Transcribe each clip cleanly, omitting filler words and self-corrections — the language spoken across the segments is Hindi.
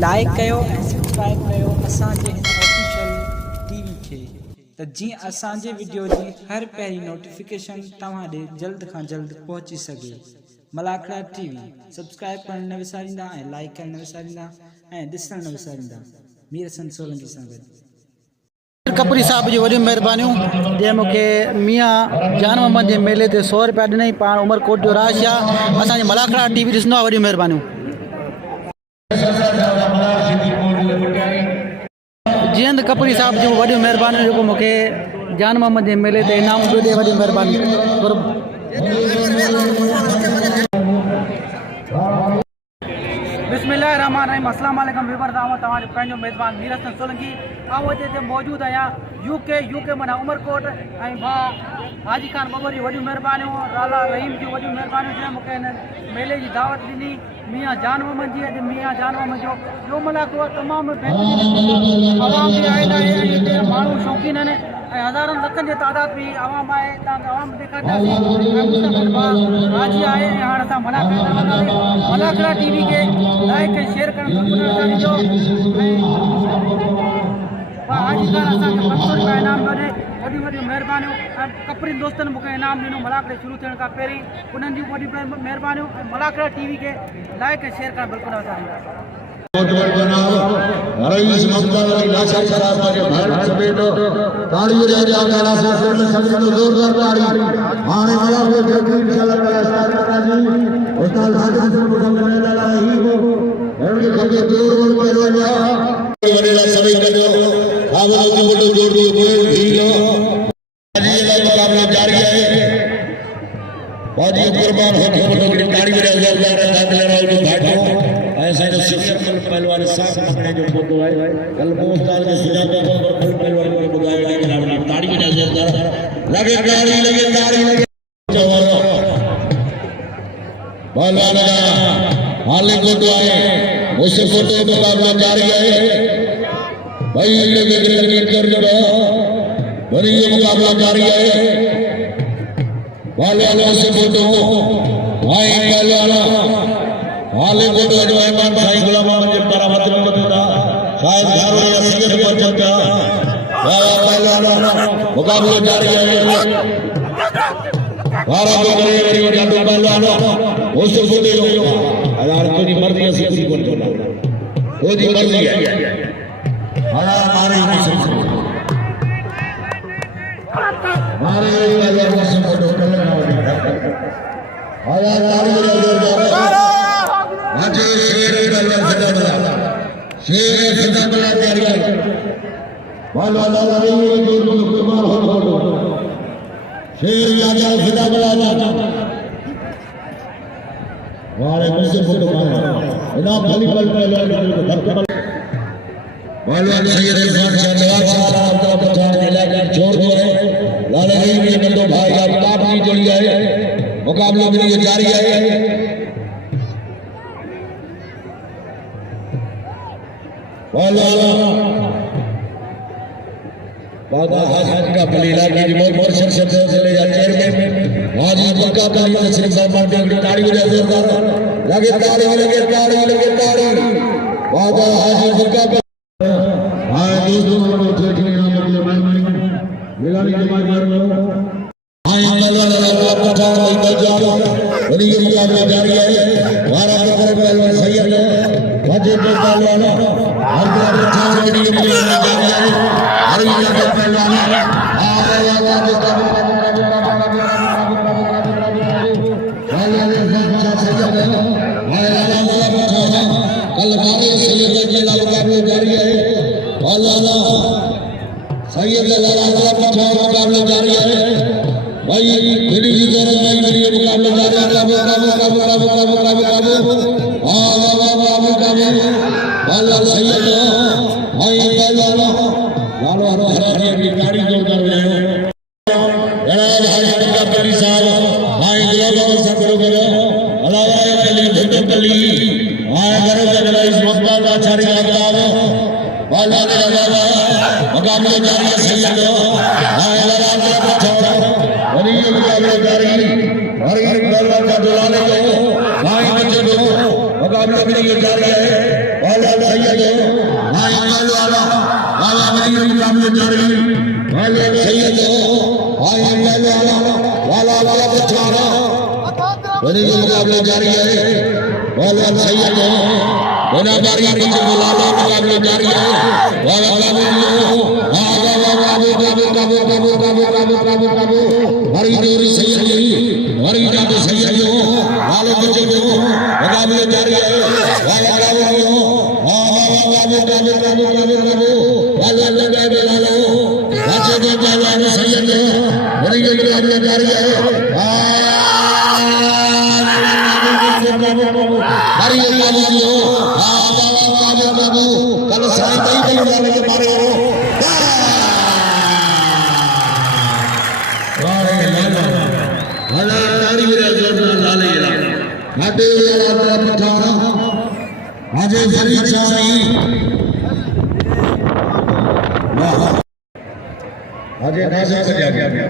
लाइक कयो ऐं सब्सक्राइब कयो असांजे हिन ऑफिशियल टीवी खे त जीअं असांजे वीडियो जी हर पहिरीं नोटिफिकेशन तव्हां ॾे जल्द खां जल्द पहुची सघे। मलाखड़ा टीवी सब्सक्राइब करण न विसारींदा ऐं लाइक करण न विसारींदा ऐं ॾिसण न विसारींदा। मीर हसन सोलंकी सां गॾु कपरी साहब जी वॾियूं महिरबानियूं जे मूंखे मियाँ जान मोहम्मद जे मेले ते 100 रुपया ॾिनई। पाण उमरकोट जो राश आहे असांजे मलाखड़ा टीवी ॾिसंदो आहे। वॾियूं महिरबानियूं। जियंद कपरी साहब जी वॾियूं महिरबानियूं जेको मूंखे जान मोहम्मद जे मेले ते इनाम पियो ॾिए। वॾियूं महिरबानियूं। बिस्मिल्लाहिर्रहमानिर्रहीम। अस्सलाम वालेकुम व्यूअर्स। तव्हांजो पंहिंजो मेज़बान मीर हसन सोलंकी हिते मौजूदु आहियां यूके माना उमरकोट ऐं भाउ हाजी ख़ान बबरी वॾियूं महिरबानियूं। लाला रहीम जी वॾियूं महिरबानियूं जंहिं मूंखे हिन मेले जी दावत ॾिनी। मियाँ जान मोहम्मद जी अॼु मियाँ जान मोहम्मद जो मलाको आहे तमामु बहितरीनु आवाम बि आयल आहे ऐं हिते माण्हू शौक़ीन आहिनि ऐं हज़ारनि लखनि जे तादाद बि आवाम आहे। तव्हांखे आवाम ॾेखारींदासीं हाजी आहे ऐं हाणे असां मलाखड़ा टीवी खे लाइक ऐं शेयर करणु चाहींदो ऐं हाजी ख़ान असांखे 500 रुपया इनाम पियो ॾिए। वॾियूं वॾियूं महिरबानियूं ऐं कपरी दोस्तनि मूंखे इनाम ॾिनो मलाखड़े शुरू थियण खां पहिरीं। उन्हनि जूं वॾियूं महिरबानियूं ऐं मलाखड़ा टीवी खे लाइक ऐं शेयर करणु बिल्कुलु न विसारींदासीं। रईस ममताज की लाशा शराब के भारत समेत ताड़ी रे जाना से सभी जोरदार ताड़ी आने वाला वो जल्दी चला गया स्टार्ट करना जी उस्ताद हाजी से मुकम्मल करने वाला ही वो उनके खगे जोर और पहलवान वरेला सभी कर दो आप लोग को जोर दो हीरो हाजी का मुकाबला जारी है। बाजी कुर्बान हो की ताड़ी रे जाना दाखिल राव जो बैठो ऐसा जो सीनियर पहलवान साहब पकड़े जो फोटो है कल पोस्टाल के सुजाता को पहलवान को बुलाया गया खिलाड़ी ताड़ी की नजर लगे ताड़ी लगे पहलवान हाले फोटो आए उससे फोटो मुकाबला जारी है भाई लेके क्रिकेट कर दो बड़ी ये मुकाबला जारी है। पहलवान से फोटो भाई पहलवान हाले फोटो जो इमाम भाई गुलाम अहमद के बराबर में था शायद घरों या सिगरेट पर चलता पहलवान मुकाबला जारी है। 12 को करे जादू पहलवान उससे फोटो लो यार तेरी मर्जी है किसी को छोड़ा कोई मर्जी है हमारे हमारे पहलवान से फोटो करना आया ताली आज शेर सिद्धांतला तैयारी है वाला कुर्बान हो शेर राजा सिद्धांतला वाले मुझसे फोटो मारो इनाम खाली पल पहलवान पहलवान सैयद इरफान शाह नवाब साहब आपका पठान इलाका छोड़ दो है लाला रहीम ये नंदो भाई आप ताप की जोड़ी है मुकाबला में ये जारी है। बाबा हाजी का बलीला की रिमोट वर्षन से चले जाते हैं हाजी का बलीला सिर्फ सामान पे ताड़ी बजा जोरदार लगे ताड़ी बाबा हाजी का हां दोस्तों को देखने का मतलब मिलानी के बाद हां अल्लाह पठान भाई जाओ बड़ी ये मुकाबला जारी है। 12 को पहलवान सैयद हाजी पहलवान हर बार चार बड़ी मुकाबला जारी है। हर ये पहलवान कल बारे सैयद के मुकाबला जारी है। सैयद लाला पठान मुकाबला जारी है भाई मेरी जरूरत नहीं मेरी मुकाबला जारी है। वाला सैयद भाई पहलवान लालो हराने की गाड़ी जोरदार हो जनाब हाजी का पली साहब भाई गुलाम साहब करो अलावा कली भट्टो कली आए करो इस मस्ता का चारी आता वाला वरी ये मुकाबला जारी है पहलवान सैयद बिना बारी पीछे बुलाने मुकाबला जारी है वाला काबू हरी देवी सैयद हरी जाते सैयद वाले पीछे मुकाबला जारी है वाला सैयद हरी मुकाबला जारी है हरी कल साई कई बल्ले के मारे हो हला तारी मेरा जोर लाले हाटे वाला पठाना आजे फरी चाई आजे नाज़ से जा गया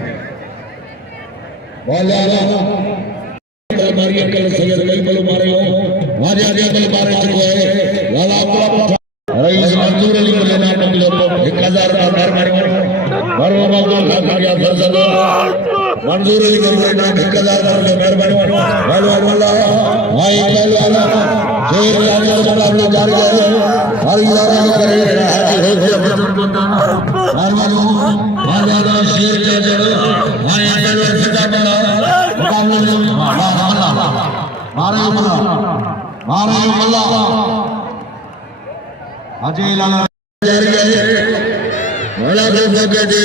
वाला मारिया कल सैयद कई बल मारे हो आज आगे बल मारे चुके हैं वाला रईस मंजूर अली को लेना निकलो 1000 का घर मारे मरो मजदूर का गया फरजद मंजूर अली को लेना 1000 का मेहरबानी वाला वाला भाई वाला शेर लाने वाला लोग जा रहे हैं हर इलाका में करे हो गया मेहरबानी वाला शेर के जड़ो भाई वाला सदा बना मुकाबले में मारे अल्लाह अजय लाला जारी है वाला को बगदे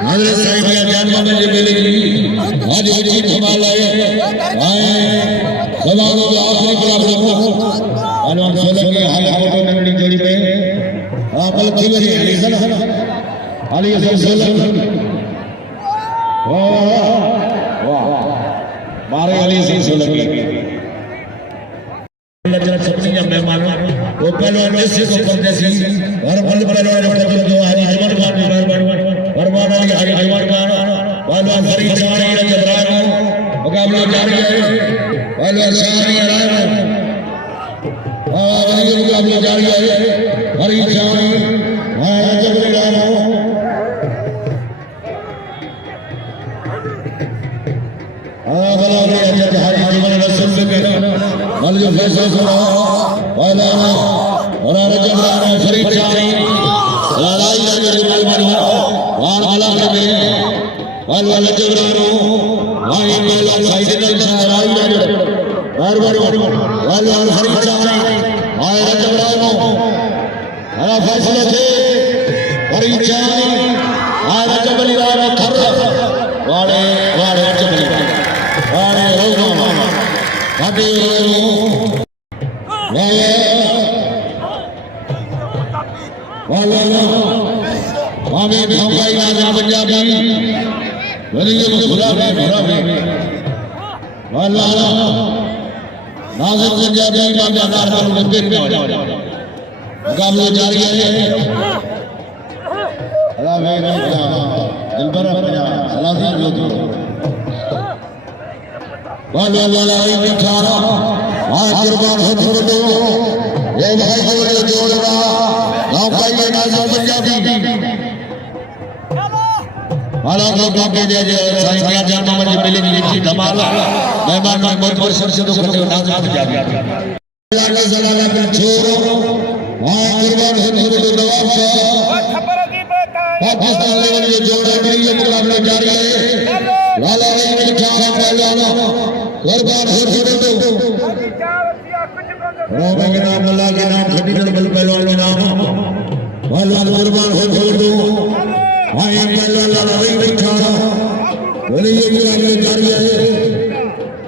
हजरत साईं का जन्म में मिलेगी आज जी कमाल है आए सवालों के आखिरी मुकाबले अनवर सोलह के हाल फोटो नंदी जोड़ी में आपल खिलरी अली हसन सोलह वाह मारे अली सिंह सोलंकी लजरा छपनी का मेहमान वो पहलवान ऐसे को परदेसी और बल पहलवान जो जो हरी हजमत खान मेहरबान अली हरी हजमत खान पहलवान फरीद चाणी जबरान मुकाबला जारी है पहलवान शानी राय और ये मुकाबला जारी है हरी चाणी जबरान जो फैसला सुना वाला और जबरान फरीद चाणी लड़ाई लगे मेहरबानी वाला में वाला जबरान भाई वाला साइड में लड़ाई लगे मेहरबानी वाला फरीद चाणी और जबरान हरा फैसला से फरीद चाणी और जबरान खर वाले वाले जबरान वाले हाथे वाला हमें भाई राजा पंजाबी वली खुदा में वाला नाज़िम पंजाबी बाबा नार में मुकाबला जारी है अल्लाह भाई दिलबर सलासी लोग वाला खाना आज कुर्बान हो दो ये भाई को जोड़ना ना भाई नाज़िम पंजाबी वाला को बाकी दे साईं का जन्म में मिली लिखी धमाल मेहमान में बहुत बहुत सरसे तो करते नाज़िम पंजाबी अल्लाह के सलाम पे छोड़ो आज कुर्बान हो दो नवाब पाकिस्तान लेवल ये जोड़ा के लिए मुकाबला जारी है वाला नहीं खाना पहलवान कुर्बान हो दो राम के नाम अल्लाह के नाम खटीगढ़ बल पहलवान के नाम वाला कुर्बान हो दो हाय पहलवान लड़ाई नहीं खाना वली ये मुकाबला जारी है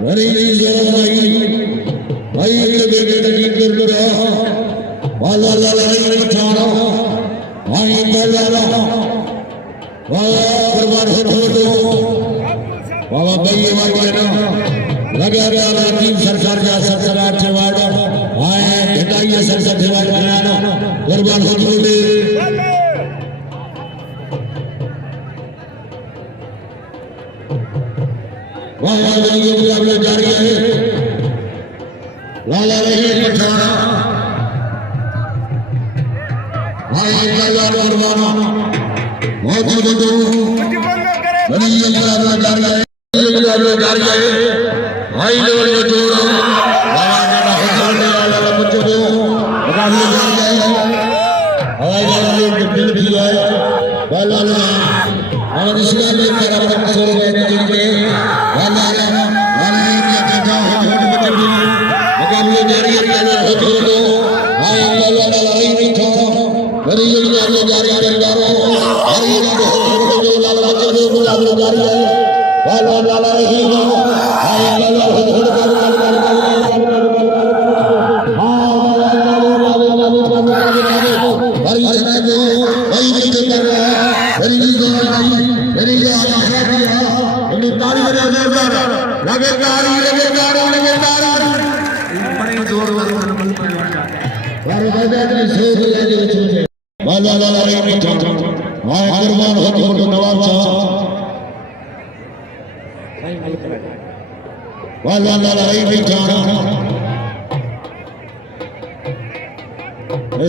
वली जोड़ा भाई के बेटे की कर रहा वाला लड़ाई नहीं खाना हाय पहलवान वाला कुर्बान हो दो बाबा भाई ये ना लगा रहा टीम सरकार का सरकार ठेवाड़ आए घटाइए सरकार ठेवाड़ बनाना कुर्बान हो दे वाह ये मुकाबला जारी है लाला रही पठाना भाई पहलवान कुर्बान हो दो बड़ी ये मुकाबला जारी है भाई लोग जो जोड़ बाबा का होने वाला बच्चों को मुकाबले में जाए हवाई जहाज में दिल भी है वाला और इसका भी मेरा प्रोफेसर है जिनके वाला वाला का जाओ मुकाबले जारी है हो तो हाय वाला लड़ाई नहीं था मेरी ये जारी करेंगे हर ये जो लाल बच्चों को मुकाबले जारी है वाला लड़ाई हाय वाला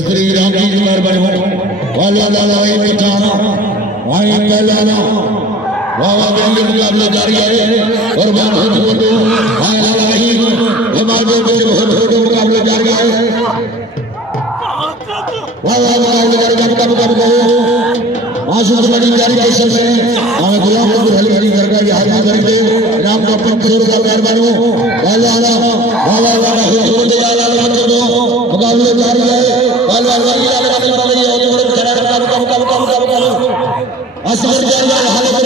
श्री राम जी कुमार बने वाला मुकाबला जारी है और मुकाबला जारी है आशुष बड़ी जारी है हमें गुलाम हरी हरी सरकार हाथ करके राम का पंखोर का मेहरबानी मुकाबले जारी है असर जारी है हालत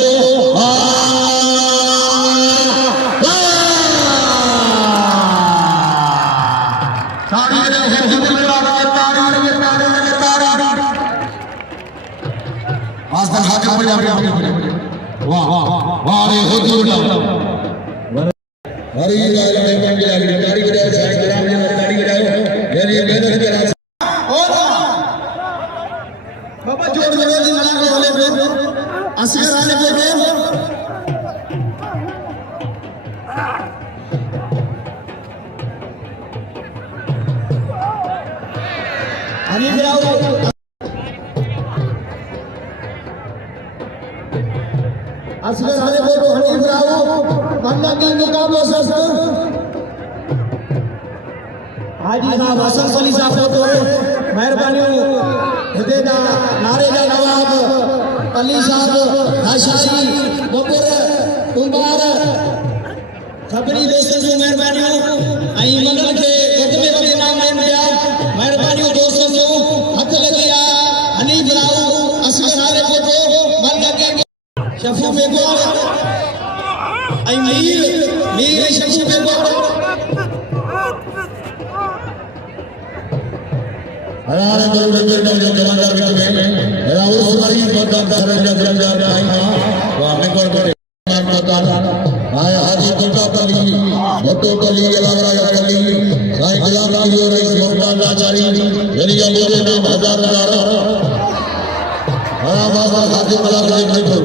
बाबा जोड़ लगा दी लड़ा के वाले पे असर आने के पे हनी गिराओ असर आने को तो हनी गिराओ बंदा के मुकाबले से हाजी साहब हसन अली साहब को तो मेहरबानी हिदेदा नारे का नवाब अली साहब हाशारी बपुर कुंभार सभी दोस्तों को मेहरबानी आई मंडल के कदमे के नाम में दिया मेहरबानी दोस्तों को हथ लगिया हनीफ राव असगर हारे को बंदा के शफू बेगोर आई मीर शफू बेगोर हमारे गुरु के जमादार के में राहुल सुमारी बदन सरंजा सरंजा आईना वामे को करे पता आय हाजी दुर्गा कली भट्टो कली इलाका कली साईं गुलाम की और इस भगवान आचार्य मेरी बोले नाम हजार हरा बाबा हाजी मला के बैठो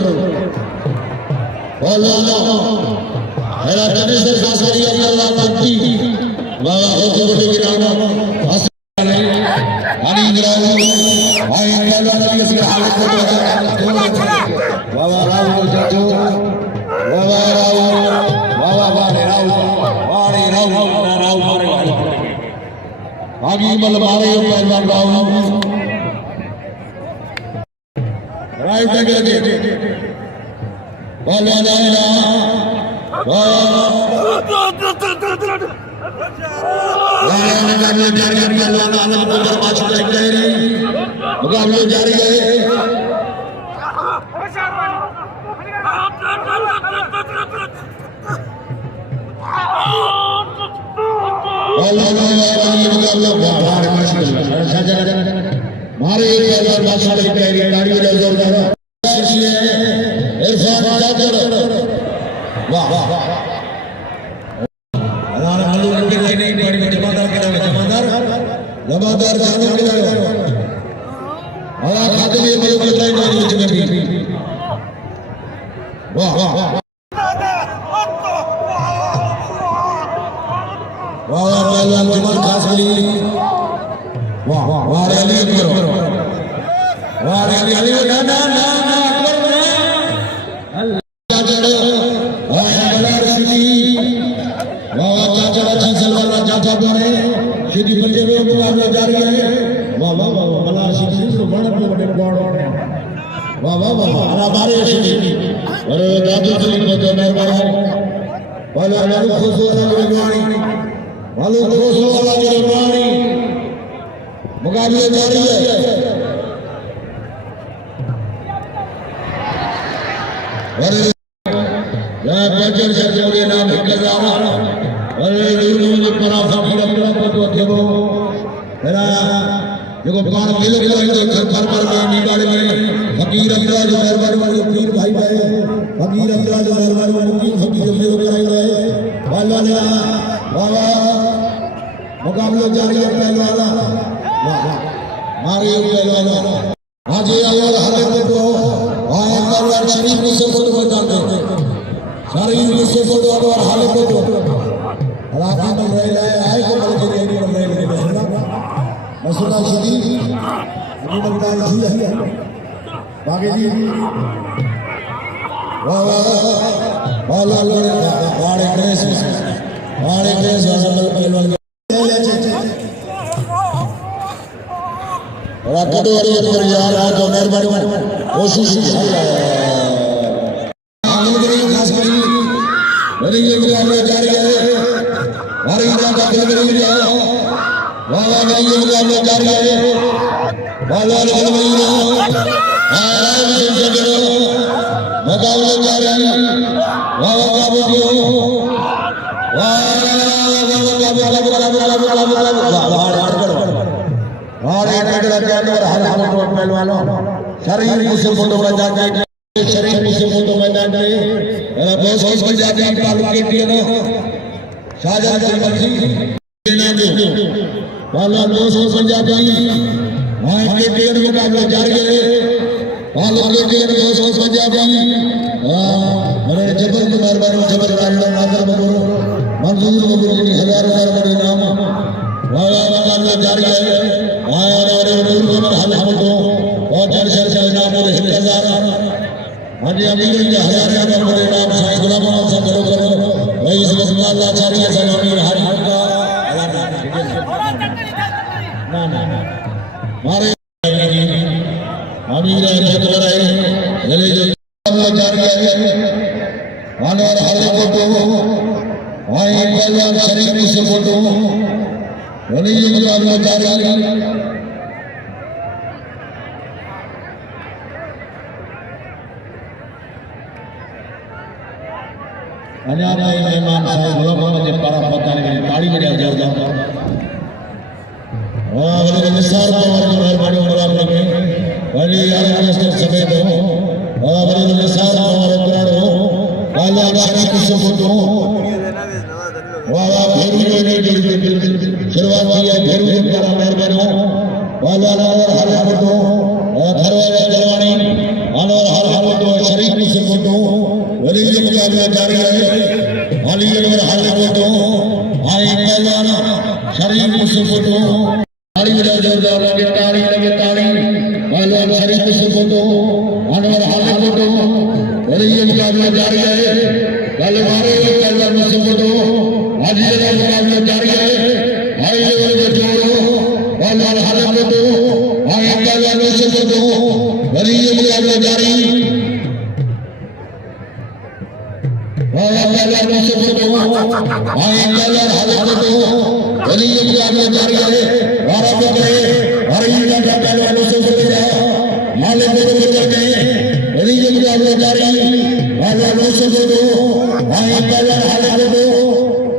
बोलो मेरा कने से शासरी अल्लाह भक्ति बाबा हो तो के नाम हनी गिराओ भाई अल्लाह नबी के हालत को बाबा राव जो बाबा राव बाबा वाले राव आगे मल मारे पहलवान राव राइट करके बोले ना मुकाबले जारी है मारे वाह वाह जमादार जानो के और खाते में मेरे को लाइन नहीं मुझे भी वाह वाह वाह पहलवान जमाल खास अली वाह वाह वाह अली करो वाह अली अली ना ना ना अकबर अल्लाह जड़ो वाह बड़ा रसी अरे दादू जी को तो मेहरबानी वाले वाले खुश वाला मेहरबानी वाले खुश वाला मेहरबानी मुकाबले जारी है अरे यहाँ पंचर से जोड़े नाम हिकदारा अरे दूर परा फकीर अपना तो देखो मेरा देखो पान मिल गया तो घर पर में निकाले में फकीर अपना जो मेहरबानी वाले पीर भाई भाई फकीर अपना जो मेहरबानी वाले पीर फकीर मेरे बनाए गए वाला ने वाला मुकाबले जारी है पहलवान मारे पहलवान आज ये और हले को आए पहलवान शरीफ को से फोटो बता दे शरीफ को से फोटो और हले को राखी में रह आए को बोल के रेडी में रह सुना मसूदा शरीफ अभी बता रही है बागे जी वाह वाह वाह वाड़े ड्रेस पहलवान कदो अरे यार आज तो मेहरबानी कोशिश खास करी अरे ये मुकाबला जारी है हर इंसान का दिल में जाओ वाह वाह ये मुकाबला जारी है वाह वाह दिल में जाओ मुकाबला जारी वाह वाह का वीडियो वाह और एक अगला जानवर हर फोटो पहलवानों शरीर से फोटो मैदान में शरीर से फोटो मैदान में मेरा बहुत खुश बन जाते हैं तालुक के लिए ना शाहजहां जलमल जी वाला बहुत खुश बन जाते हैं वहां के टीम मुकाबला जारी है तालुक के टीम बहुत खुश बन जाते हैं अरे जबर की मेहरबानी जबर राजा नाजर बनो मंजूर मबरूर हजारों बड़े नाम वाला मुकाबला जारी है और हल हम तो और दर्शन से नाम और हिकदार आज अमीर के हजारों नाम बड़े नाम साईं गुलाम मोहम्मद साहब करो वही सुभान अल्लाह चारिया सलामी हर का ना ना मारे अमीर है हिकदार है जले जो जारी है और हल को तो आई पहलवान शरीफ से फोटो वही मुकाबला जारी है अजाना मेहमान साहब गुलाम मोहम्मद के पारा पता नहीं ताड़ी बजा जोरदार और निसार पवार की मेहरबानी मुकाबले में वली आलम समेत हो और निसार पवार करारो वाला शरीफ से फोटो वाला फिर ने शुरुआत की है फिर से पारा मेहरबानी वाला हर फोटो और घरवाले जलवानी और हर फोटो शरीफ से फोटो वली मुकाबला जारी है अली और हल फोटो आई पहलवान शरीफ से फोटो ताड़ी बजा जोरदार लगे ताड़ी पहलवान शरीफ से फोटो और हल फोटो वली मुकाबला जारी है कल मारे पहलवान से फोटो आज ये मुकाबला जारी है आई और जोड़ो पहलवान हल फोटो आई पहलवान से फोटो वली मुकाबला जारी वाला पहलवान से फोटो आई पहलवान हल फोटो वली मुकाबला जारी है वारा पकड़े हर इंसान का पहलवान से फोटो माले फोटो करके वली मुकाबला जारी वाला से फोटो आई पहलवान हल फोटो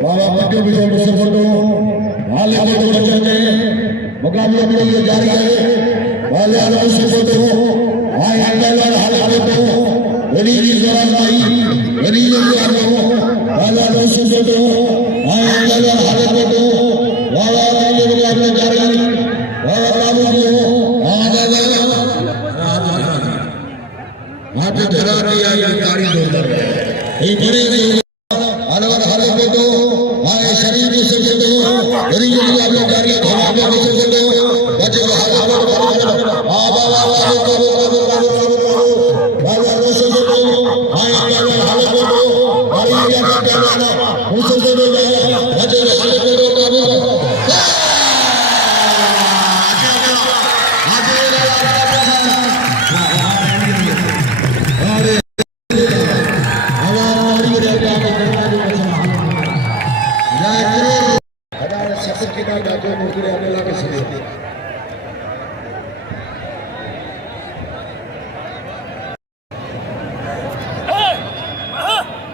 बाबा पट्टो भी से फोटो माले फोटो करके मुकाबला में जारी है वाला से फोटो आई पहलवान हल फोटो वली की जवान भाई वली मुकाबला वाला से फोटो आई पहलवान हल फोटो वाला मुकाबला जारी वाला बाबू हाथ धरा दिया ये ताड़ी जोरदार ये बड़े अलवर हल फोटो आए शरीर से फोटो वली मुकाबला जारी धमाके से फोटो बचे हल फोटो आ बाबा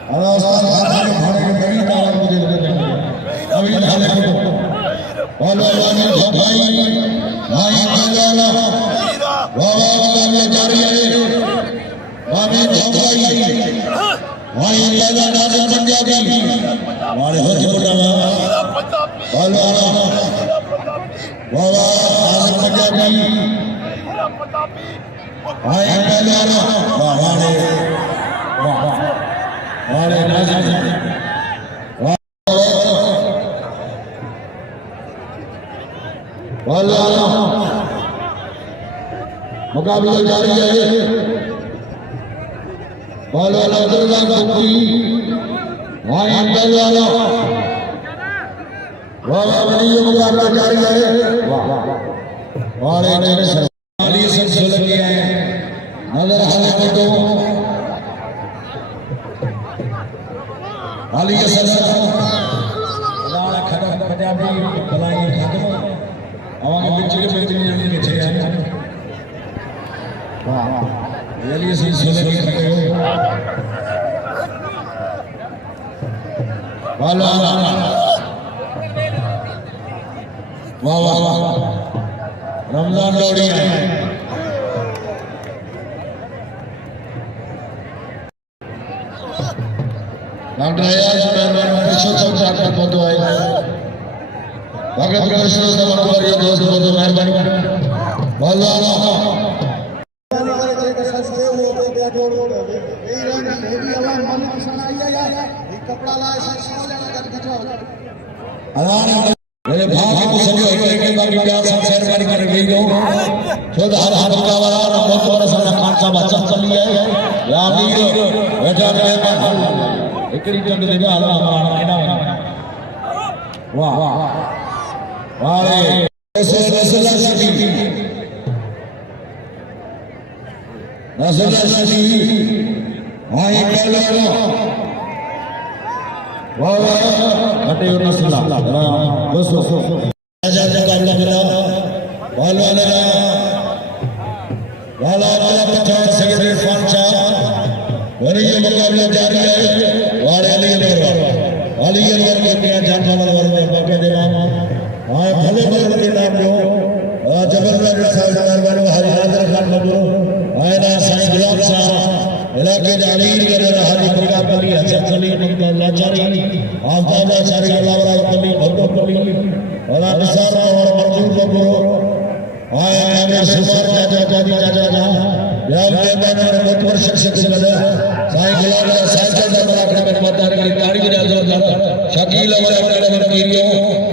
और उस्ताद हाथ में भाड़े के बड़ी तार मुझे लगे अभी धाले को बोलो वाले भाई भाई बजाना बाबा मुकाबला जारी है बाबी भाई भाई बजाना नाज़िम पंजाबी हमारे हो चुका है बोलो बाबा नाज़िम पंजाबी भाई बजाना हमारे वाले नाज़िम मुकाबला जारी है बोलो अब्दुल्ला कुकी भाई बजाना वाह बड़ी मुकाबला जारी है वाले ने अली सल्सल किया है नजर हाले को तो अली सल्सल लाला खड़ा पंजाबी भलाई खत्म आवाज बिच के जाने के छे वाह अली सल्सल के खड़े हो वाला वाह वाह रमजान लोड़ी है डॉक्टर अयाज मेहमान पुरुषोत्तम साहब को तो आए भगत कृष्ण से मनोवर ये दोस्त को तो मेहरबानी बोलो कपड़ा लाए मेरे भाग को सभी एक बार प्यार से मेहरबानी कर गई हो खुद हर हर का वाला बहुत बड़ा सारा खान साहब अच्छा चली है या वीर बेटा मेहमान एकड़ी तो देखा हला हमारा केना वाह वाले रसूल सल्लल्लाहु हाय पहलवान वाह हटे नस्ला दोस्तों आजा मुकाबला करा पहलवान वाला पठान सैयद इरफान शाह और ये मुकाबला जारी है वाले अली अनवर के क्या जान वाला बाबा दे मामा हां भले भले के नाम जो जबरदस्त साहब मेहरबानी हरि हाजिर खान मजरू आयना साईं गुलाम साहब इलाके जालीर के हाजी प्रकार कली हसन कली लाचारी आफताब लाचारी अल्लाह कली भक्तो कली और निसार और मंजूर को आए आमिर सुमर चाचा चाची चाचा या मेहमान और मुतवर शख्सियत बना साईं गुलाम साईं का बड़ा में मदार की ताड़ी बजा जोरदार शकील और अपने कीरियो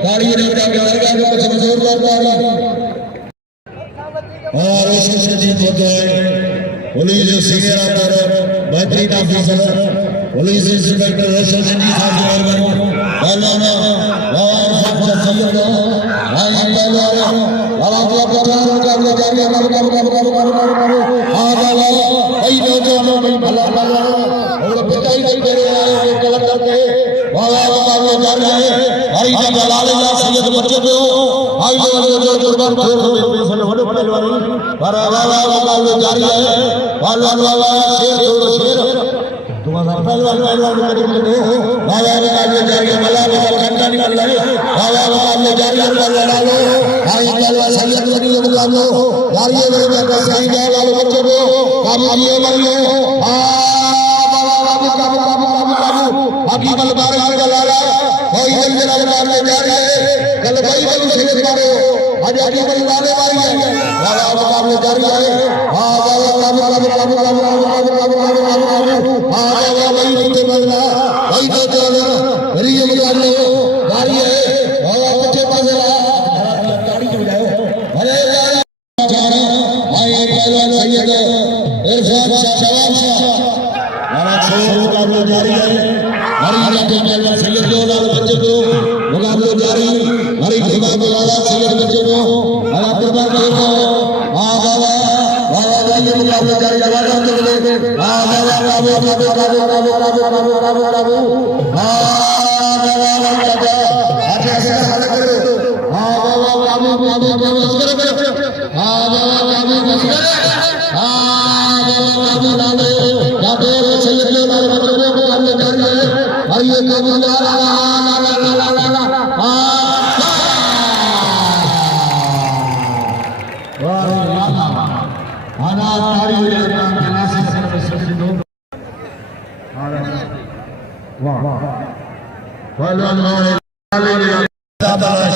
ताड़ी बजा के दरगाह में कुछ जोरदार ताड़ी और उससे जीत होते हैं पुलिस सीनियर ऑफिसर बेहतरीन officer police inspector Roshan Singh ji साहब मेहरबानी पहलवान और सब सैयद भाई पहलवान वाला तो पठान मुकाबला जारी है हां वाला भाई नौजवानों में भला भला और पिटाई नहीं दे रहे हैं वो गलत करके वाला मुकाबला जारी है हरी जगह लाल सैयद बच्चे पे भाई जो कुर्बान छोड़ दो वडो पहलवान पर वाला मुकाबला जारी है पहलवान वाला शेर छोड़ो शेर तुम्हारा पहलवान करीब लगे वाला मुकाबला जारी है भला भला घंटा निकल रहा है वाला मुकाबला जारी है लड़ा लो भाई पहलवान सैयद बनी मुकाबला जारी है मेरे का साईं जाए वाले बच्चे को काबू किए मरियो बाकी बल बारे का लाला कोई जल्दी मुकाबला जारी है कल भाई बल से मारो आज आगे बल वाले मारी है वाला मुकाबला जारी है हां वाला मुकाबला हां वाला भाई तो बल्ला भाई तो मेरी ये मुकाबला जारी है वाला बच्चे पास गाड़ी चल जाओ अरे भाई पहलवान सैयद इरफान शाह जवाब शाह वाला छोड़ मुकाबला जारी है हरी जाके पहलवान सैयद को लाल बच्चे को मुकाबला जारी हरी खिलाफ वाला सैयद बच्चे को हरा प्रभाव को हां बाबा बाबा वाले मुकाबला जारी आवाज आते चले हां बाबा बाबा बाबा बाबा हां बाबा चाचा अच्छा से हाल करो हां बाबा बाबा बाबा बस करो हां बाबा बाबा बस करो हां बाबा बाबा लाले जाते सैयद को लाल बच्चे को मुकाबला जारी आइए कबूतर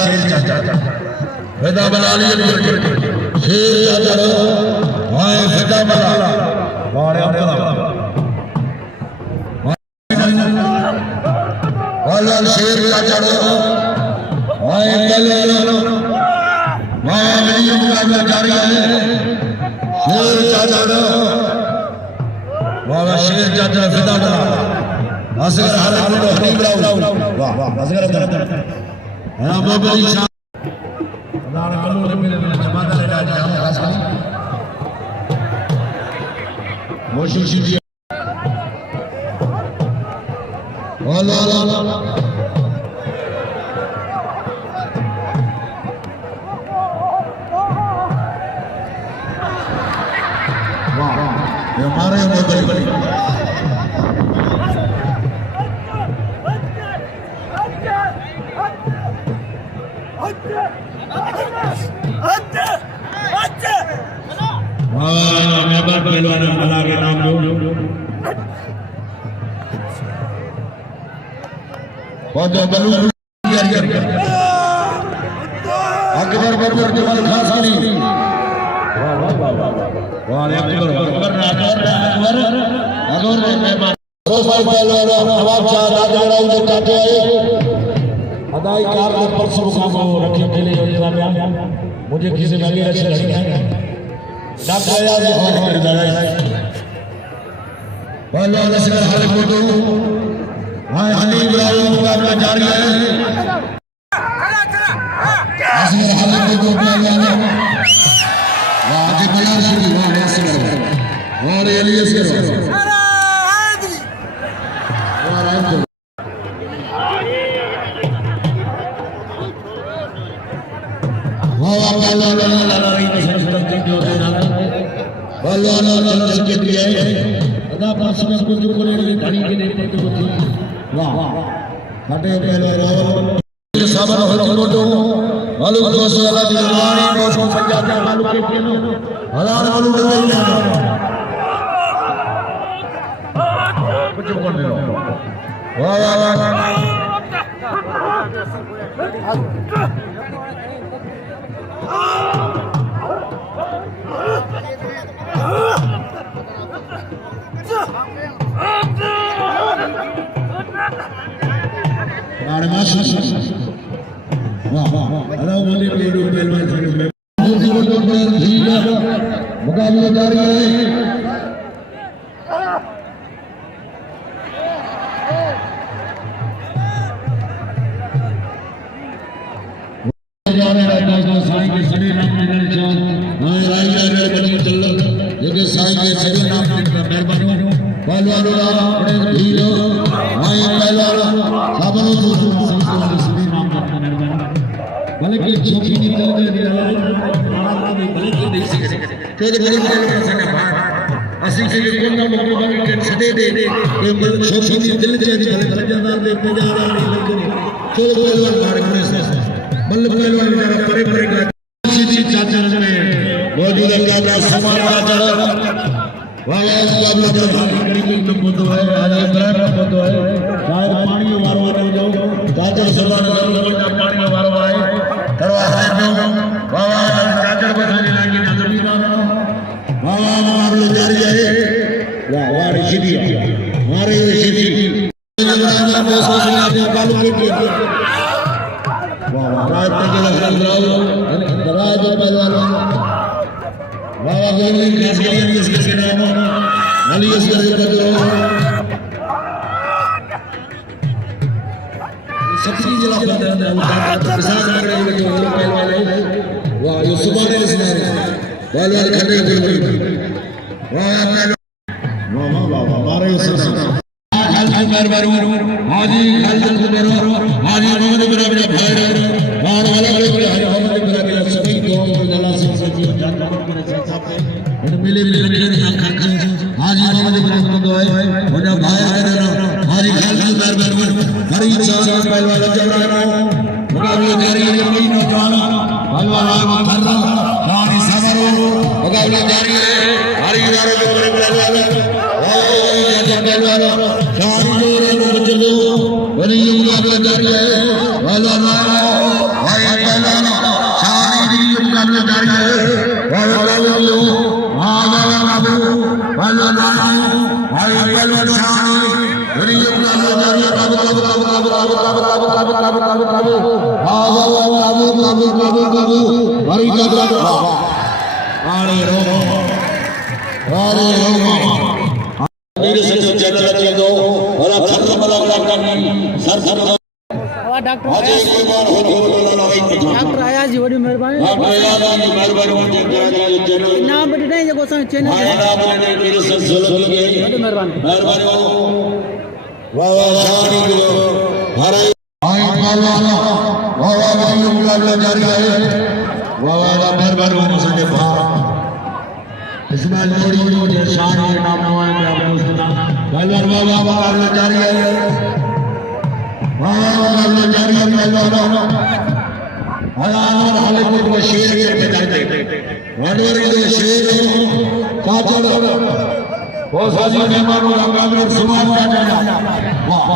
शेर चाचा फिदा बना लिए शेर चाचा हाय फिदा बना वाले वाला शेर चाचा हाय कले वहां मेरी मुकाबला जारी है शेर चाचा वाला शेर चाचा फिदा बना असगर हाल को हनीम राव वाह वाह असगर हां बाबा जी अल्लाह कल्लू ने मेरे जमाना ले जा हम खास कोशिश की अल्लाह वाह ये हमारे बड़ी मेहमान पहलवान अल्लाह के नाम लो बहुत बलू अकबर बबर जमाल खान सानी वाह अकबर मेहमान प्रोफाइल पहलवान नवाब शाह राजगढ़ के काटे अदाई कार में परसों को रखे के लिए मुझे किसी में भी अच्छी लगी डॉक्टर याद और कर दादा वाला असगर हाल को तो हाय हनीम राव मुकाबला जारी है असगर हाल को तो पहलवान वाह आगे बढ़ा शुरू वाह असगर और अली असगर मुकाबला जारी है साईं के सभी नाम मेहरबानी मौजूद है समाज पानी वारो चाचर सरदार पानी वारो आहे चाचर जारी है हाजी हरी चांद पहलवान जबरानो मुकाबले जारी है कई नौजवान पहलवान थर्रा रानी समरो मुकाबले जारी है हरी यार पहलवान ओ ये पहलवान रानी जोरे चलो बड़ी मुकाबले जारी है पहलवान भाई पहलवान सारी मुकाबले जारी है पहलवान बाबू पहलवान भाई पहलवान सारी बड़ी मुकाबले जारी है काबू हरी जबरा अरे मेरे से चैनल लगे दो और थर्रा वाला करनी सर डॉक्टर आज एक बार हो डॉक्टर आया जी वडी मेहरबानी नाम बड़ी नहीं जो चैनल मेरे से सोलंकी वडी मेहरबानी वाह वाह सारी हरे आई पहलवान वाह वाह मुकाबला जारी है वाह वाह मेहरबानी होने से इसमें लोड़ी मुझे शान के नाम हुआ है आप दोस्तों पहलवान वाह वाह मुकाबला जारी है वाह वाह मुकाबला जारी है पहलवान हलाल हालेपुर में शेर के जाते वडवर के शेर काचड़ वो साजी मेहमानों का मुकाबला सुमार का जाना वाह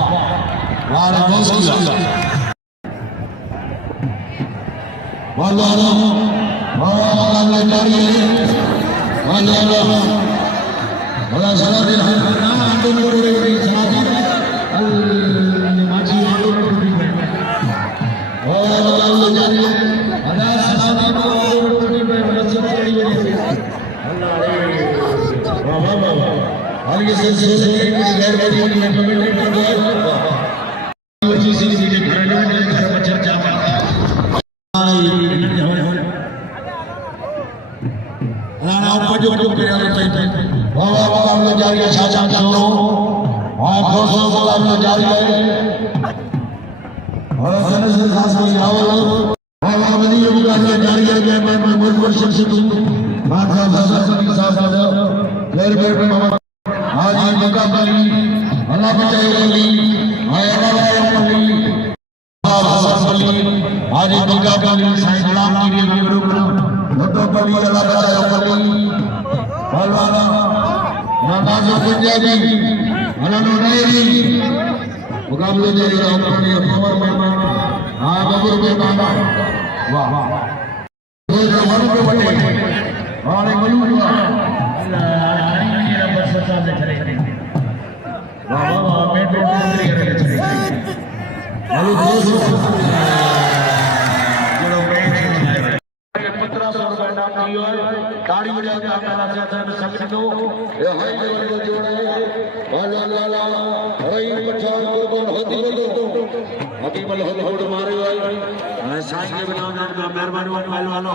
वाह दोस्तों वाह मुकाबला जारी है वाला सलादिन आंदो मोरे सलादिन अल माजी आंदो टूटी में वाला जारी है अदा सलादिन आंदो टूटी में रचना करी है वाह वाह वाह और ये सिलसिले की गैर वाली में कमेंट कर दो वो चीज सीधे घर में घर में चर्चा में राणा ऊपर जो करे वाह वाह मुकाबला जारी है चाचा चलो और दोस्तों मुकाबला जारी है और सनस खास को आओ वाह वाह बड़ी मुकाबला जारी है मैं मुल्क शख्सियत माथा भाषा के साथ लेर बेर में आज ये मुकाबला अल्लाह बचाए वली हाय अल्लाह वली भाषा वली आज ये मुकाबला साईं गुलाम की गुरु तो बड़ी अल्लाह बचाए वली पहलवान नामाज़ो पंजाबी हलानो नैरी मुकाबले जारी है अपने अमर मेहमान हां बबुर मेहमान वाह वाह दो जवानों के बटे और एक मलूक हुआ अल्लाह मेरा बरसता से चले वाह वाह मैं तो चले मलूक दोस्तों चलो मैच 1500 रुपए नाम दियो गाड़ी में जाके आपका से सकते हो ये हाई लेवल को जोड़े वाला वाला रही पठान को बन होती हो हकीम अल होड़ मारे भाई साईं के बिना नाम का मेहरबानी पहलवान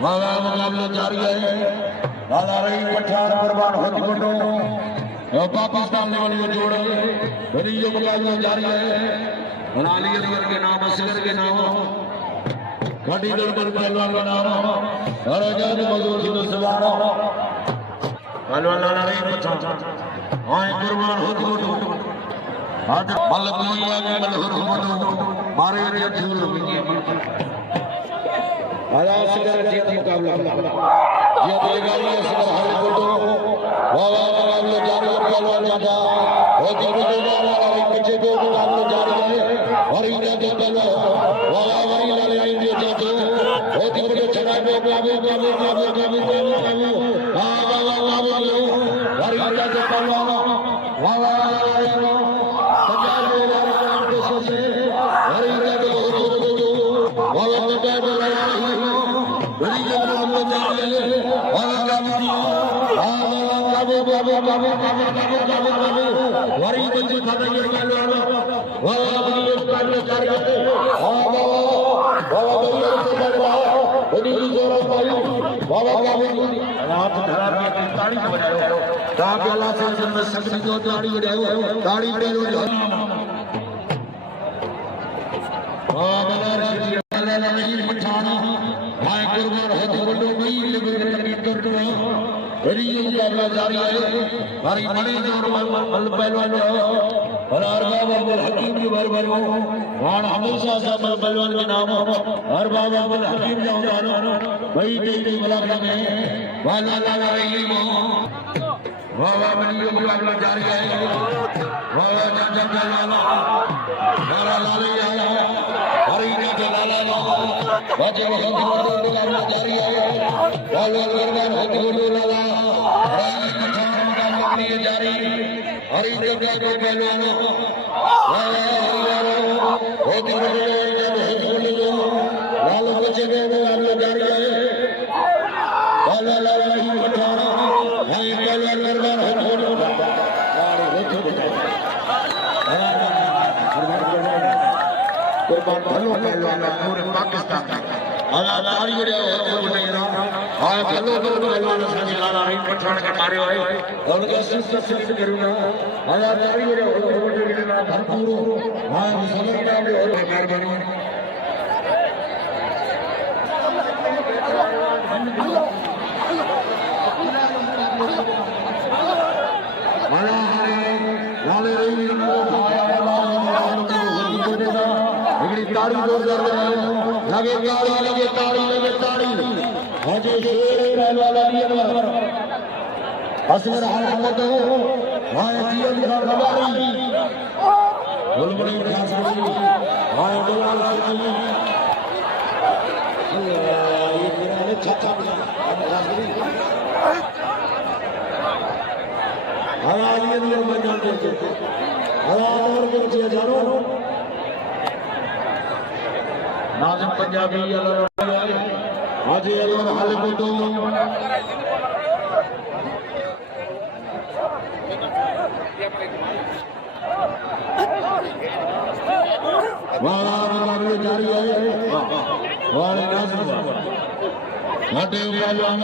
वाला मुकाबला जारी है वाला रही पठान कुर्बान होती बनो और पाकिस्तान लेवल को जोड़े बड़ी जो मुकाबला जारी है अली अकबर के नाम असगर के नाम घाटी दरबार पहलवान का नाम और आजाद मजदूर की सवार पहलवान लाला रही पछा हां कुर्बान होत आज बल कोई आगे बल होत मारे रे झूल मिली आला असगर जीत मुकाबला जीत लगाई असगर हाल फोटो वाह वाह मुकाबला जारी है पहलवान का होती बजे वाला रही पीछे दो मुकाबला जारी है और इधर जो पहलवान वाह वाह वही लाले आएंगे होती बजे चढ़ाई में काबू हां वाह वाह काबू और इधर जो पहलवान वाह वाह पंजाब में वाले काम के से और इधर जो वाह वाह पंजाब में बड़ी जगह हम लोग जा रहे हैं और काबू वरी बंदी खाता ये पहलवान वाह बड़ी मुकाबला जारी है हां वाह बड़ी बड़ी जोर भाई वाह काबू हाथ धरा के ताड़ी बजाओ ताकि अल्लाह से जन्नत सकती को ताड़ी बजाओ ताड़ी बजाओ हां मलार शरीफ अल्लाह नहीं पठाना हाय कुर्बान होती बड़ो नहीं लेबर कमी करतो ये मुकाबला जारी है हमारी बड़ी जोर मल पहलवान और अरबाब अब्दुल हकीम की बरबरो और हमेशा सब पहलवान के नाम अरबाब अब्दुल हकीम जाऊंगा भाई तेरी मुलाकात में वाला लाला रहीम वाह वाह बड़ी मुकाबला जारी है वाह वाह चाचा पहलवान लाला लाला हरी का लाला वाजे मुकाबला जारी है वाला बरबाद होती लाला जारी हरी जगह को पहलवानों लाल बच्चे मुकाबला जारी है वाला लाला नहीं उठाना भाई पहलवान पहलवान पूरे पाकिस्तान पहलवान लाला रहीम पठान के मारे और करूंगा ताड़ी लगे ताड़ी हाजी शेर वाला असगर अहमद हाय जीवन का खिलाड़ी बुलबुली खास हाय दुलाल ये मेरा चाचा हवाली में मैदान के और के हजारों नाज़िम पंजाबी हाजी अल्लाह हाल को मुकाबले जारी है वाले नाज़िम घाटे पहलवान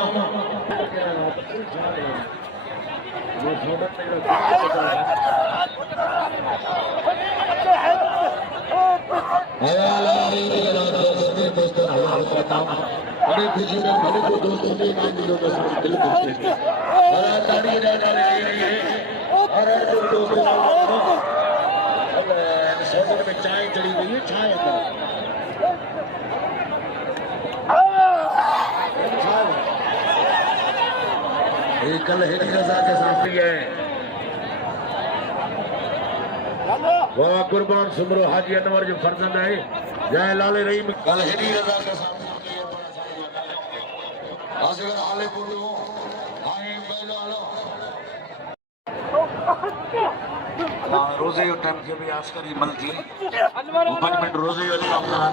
बड़ी खुशी में बड़े को दोस्तों ने मान दिलो तो सब दिल खुश है और ताड़ी डाले रही है और दोस्तों अल्लाह सोचने में चाय चली गई है चाय ये कल हेरी रजा के साथ ही है वाह कुर्बान सुमरो हाजी अनवर जो फर्जंद है जय लाल रहीम कल हेरी रजा के साथ असगर आले बोलो आए पहलवान रोजे और टाइम के भी आस्कर ही मलती 5 मिनट रोजे वाली काम करा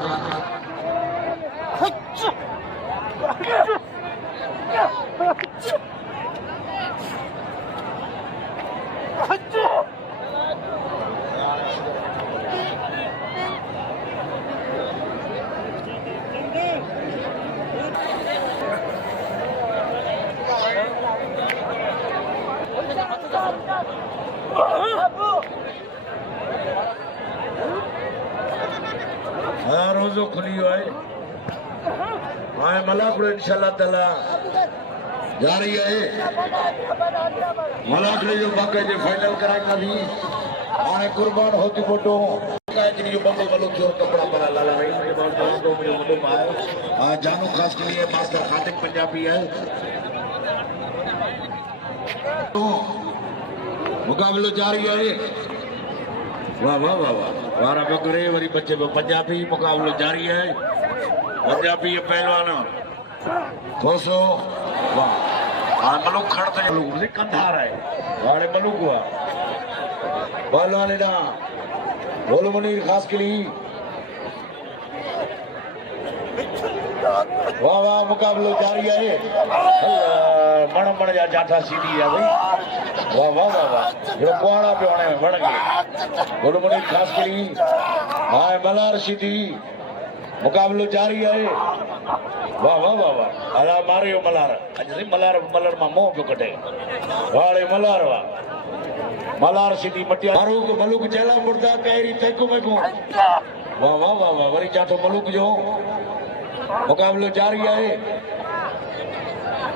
रोजो खुली हुआ है मलाकुड़ इंशाल्लाह ताला जारी है मलाकुड़ जो बाकी जो फाइनल कराएगा भी आने कुर्बान होती फोटो जो बंगल मलुक जो कपड़ा पड़ा लाला रहीम के बाद 2 मिनट मुंडो आए जानू खास के लिए मास्टर खातिम पंजाबी है तो मुकाबलो जारी है वाह वाह वाह वाह वारा बकरे वरी बच्चे पंजाबी मुकाबलो जारी है पंजाबी पहलवान खोसो वाह मलुक खड़ते मलुक कंधार है वाले मलुक हुआ पहलवान ना बोल मुनीर खास के लिए वाह वाह मुकाबलो जारी है मण जा जाठा सीधी है भाई वाह वाह वाह वाह जो कुआड़ा पे होने बढ़ गए बोलो मुनीर खास के लिए हाय मलार सीधी मुकाबलो जारी है वाह वाह वाह वाह अला मारियो मलार अजरी मलार मलर मा मोह जो कटे वाले मलार वाह मलार सीधी मटिया मारूक मलुक चला मुर्दा कैरी तेको में को वाह वाह वाह वाह वरी जाठो मलुक जो मुकाबलो जारी है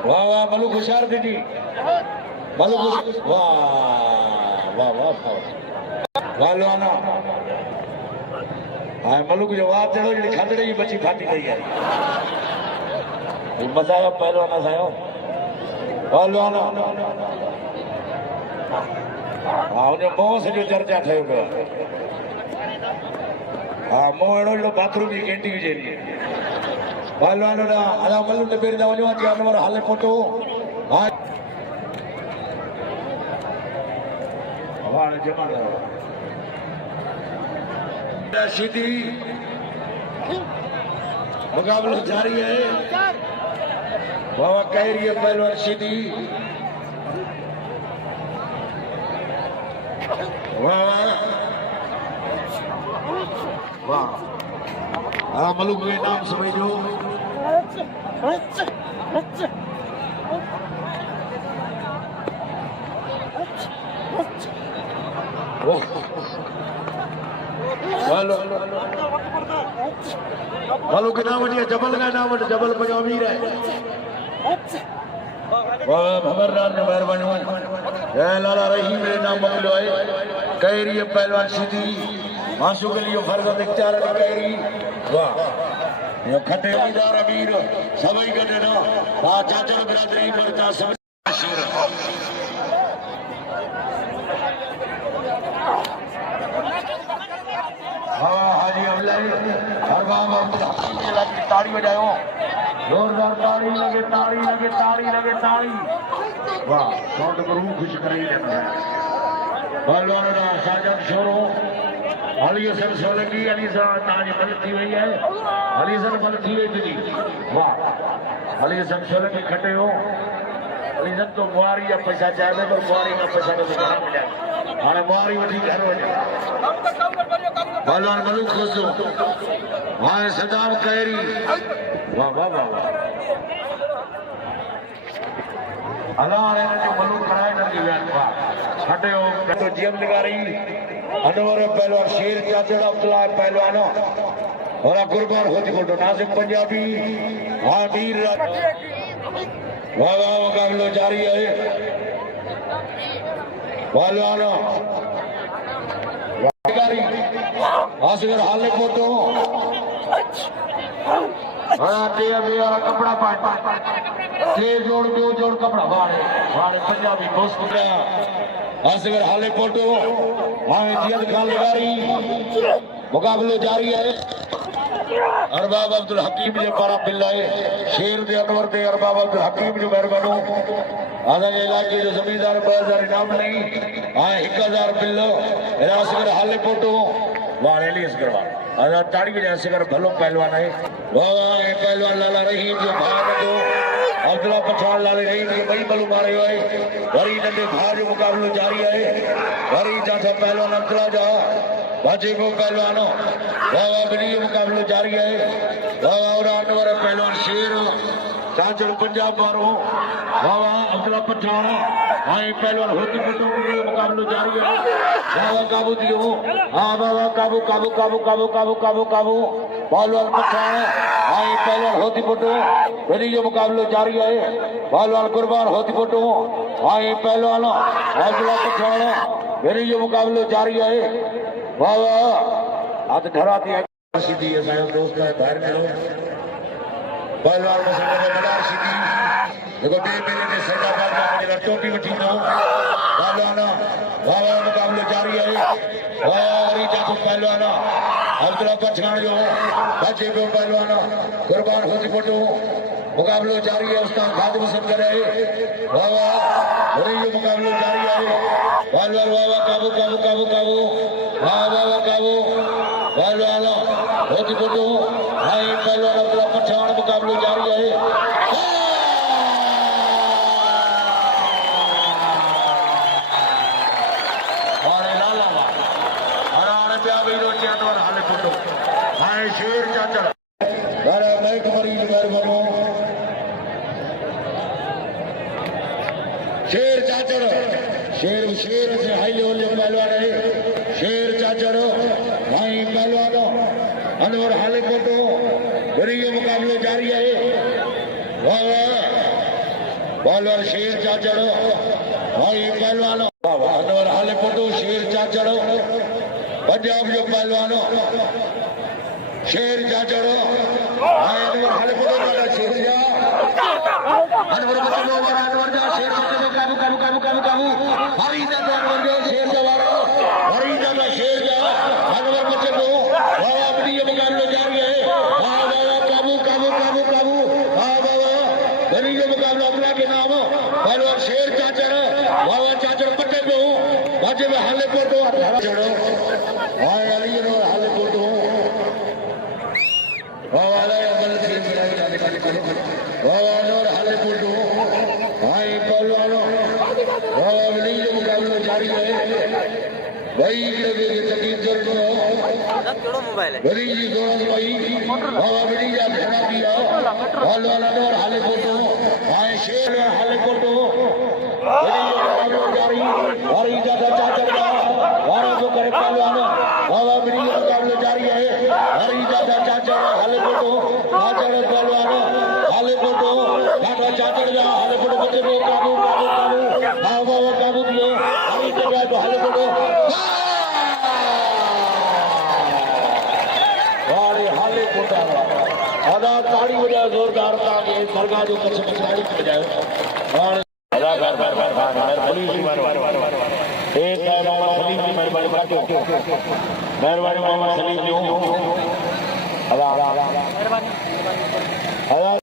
वाह वाह मलूक होशियार दीदी मलूक वाह वाह वाह वाह लुआना हाँ मलूक जो वाह चढ़ो जी खंडड़ी जी बची फाटी गई है मजा आया पहलवाना सायो वाह लुआना हाँ उन मोह से जो चर्चा थे हाँ मोह अड़ो जो बाथरूम की कैंटी भी जेनी पहलवान अदा मलूक ने पेर वञो अची अनवर हाले फोटो हाँ वाह जमा सीधी मुकाबला जारी है बाबा कह रही है पहलवान सीधी वाह वाह हाँ मलूक के नाम समझो वालो के नाम वठी जबल का नाम वठी जबल पे अमीर है वाह खबरदार ने मेहरबानी ए लाला रहीम मेरे नाम मगलो है कैरी पहलवान सीधी मासू के लिए फर्ज इख्तियार कैरी वाह ये खटे उम्मीदवार अमीर सभी गडे ना बा चाचर बिरादरी मरता सब शेर हाँ हाजी अमलाई हर गांव में ताड़ी बजाओ जोरदार ताड़ी लगे ताड़ी लगे ताड़ी लगे ताड़ी वाह साउंड पर खुश करेंगे पहलवान का साजन छोरो अली हसन सोलंकी अली साहब ताज बल थी वही है अली हसन बल थी वही थी वाह अली हसन सोलंकी खटे हो अली हसन तो मुआरी या पैसा चाहे पर मुआरी का पैसा तो घर मिले हाँ मुआरी वठी घर वठे पहलवान मलूक खोजो हाँ सदाम कैरी वाह वाह वाह वाह अल्लाह ने जो मलूक कराए न की व्यान वाह छठे हो तो जीएम निगारी अनवर पहलवान शेर चाचड़ा अब्दुल्ला पहलवान और कुर्बान हो चुको तो नासिक पंजाबी हाँ वीर वाह वाह मुकाबला जारी है पहलवान हाले फोटो कपड़ा जोड़ दो जोड़ कपड़ा वाड़े वाड़े पंजाबी दोस्त हाले फोटो जियत खान लगारी मुकाबलो जारी है अरबाब अब्दुल हकीम जो पारा बिल्ला है शेर दे अनवर दे अरबाब अब्दुल हकीम जो मेहरबानो असांजे इलाके जो जमींदार 2000 इनाम नहीं 1000 बिल्लो असगर हाले फोटो वाले लिए असगर वाला ताड़ी में असगर भलो पहलवान है वाह पहलवान लाला रहीम जो भाग दो अब्दुल्ला पठान लाले रहीम जो बई बलू मारे हुए वरी नंदे भाग जो मुकाबलो जारी है वरी चाचा पहलवान अब्दुल्ला जा बाजे को पहलवानो वाह वाह मुकाबलो जारी है वाह और अनवर पहलवान शेर चाचड़ पंजाब मारो वाह वाह अब्दुल्ला पठान हाँ पहलवान होती पुटो मुकाबलो जारी है वाह वाह काबू दियो हाँ वाह वाह काबू काबू काबू काबू काबू काबू काबू पहलवान पठान हाँ पहलवान होती पुटो वरी जो मुकाबलो जारी है पहलवान कुर्बान होती पुटो हाँ पहलवान अब्दुल्ला पठान वरी जो मुकाबलो जारी है वाह वाह हाथ धराती है सीधी है साहब दोस्त है बाहर में लोग पहलवान में संगे मदार सीधी देखो बे मेरे ने सजा का मुझे टोपी उठी दो पहलवान वाह वाह मुकाबला जारी है वाह री जातो पहलवान अब्दुल्ला पठान जो बच्चे को पहलवान कुर्बान होती फोटो मुकाबला जारी है उस्ताद खादिम हुसैन करे वाह वाह री जो मुकाबला जारी है पहलवान वाह वाह काबू काबू काबू काबू वाह वाह वाह काबू पहलवान होती फोटो हाँ पहलवान अब्दुल्ला पठान मुकाबला जारी है शेर चाचड़ महक मरीज मेहरबानो शेर चाचड़ शेर शेर से हाई लेवल जो पहलवान है शेर चाचड़ भाई पहलवानो अनवर हाले फोटो वरी ये मुकाबले जारी है वाह वाह पहलवान शेर चाचड़ भाई पहलवान अनवर हाले पुटू शेर चाचड़ पंजाब जो पहलवानो शेर चाचड़ भाई अनवर हाले पुटू का शेर जा अनवर बचलो वाला अनवर जा शेर चाचड़ काबू काबू काबू काबू काबू हरी दादा अनवर जो शेर जा वाला हरी दादा शेर जा अनवर बचलो वाह अपनी ये मुकाबले जा रही है वाह वाह काबू काबू काबू काबू वाह वाह बनी जो मुकाबला अपना के नाम पहलवान शेर चाचड़ वाह चाचड़ पट्टे पे हूँ बाजे में हाले पोटो चढ़ो वाह अली रो हाले पोटो वाह वाला अमल से वाह नूर हाले पोटो भाई पहलवानो वाह बनी जो मुकाबला जारी है भाई लगे तकलीफ दर्द हो बड़ी जी दोनों भाई बाबा बड़ी जा खड़ा दिया वाला नूर हाले पोटो भाई शेर हाले पोटो बड़ी जी मुकाबला जारी और इजाजत चाचड़ का वारा जो करे पहलवान बाबा बड़ी जी मुकाबला जारी है और इजाजत चाचड़ हाले पोटो चाचड़ पहलवान हाले पोटो काका चाचड़ जा हाले पोटो बच्चे को काबू काबू काबू हां बाबा काबू दियो हरी जगह तो हाले पोटो हाले पोटा आधा ताड़ी बजा जोरदार ताकि सरगा जो कच्छ कचराई कर जाए और आधा बार पुलिस एक मोहम्मद सलीम की मेहरबानी काटो मेहरबानी मोहम्मद सलीम जो आधा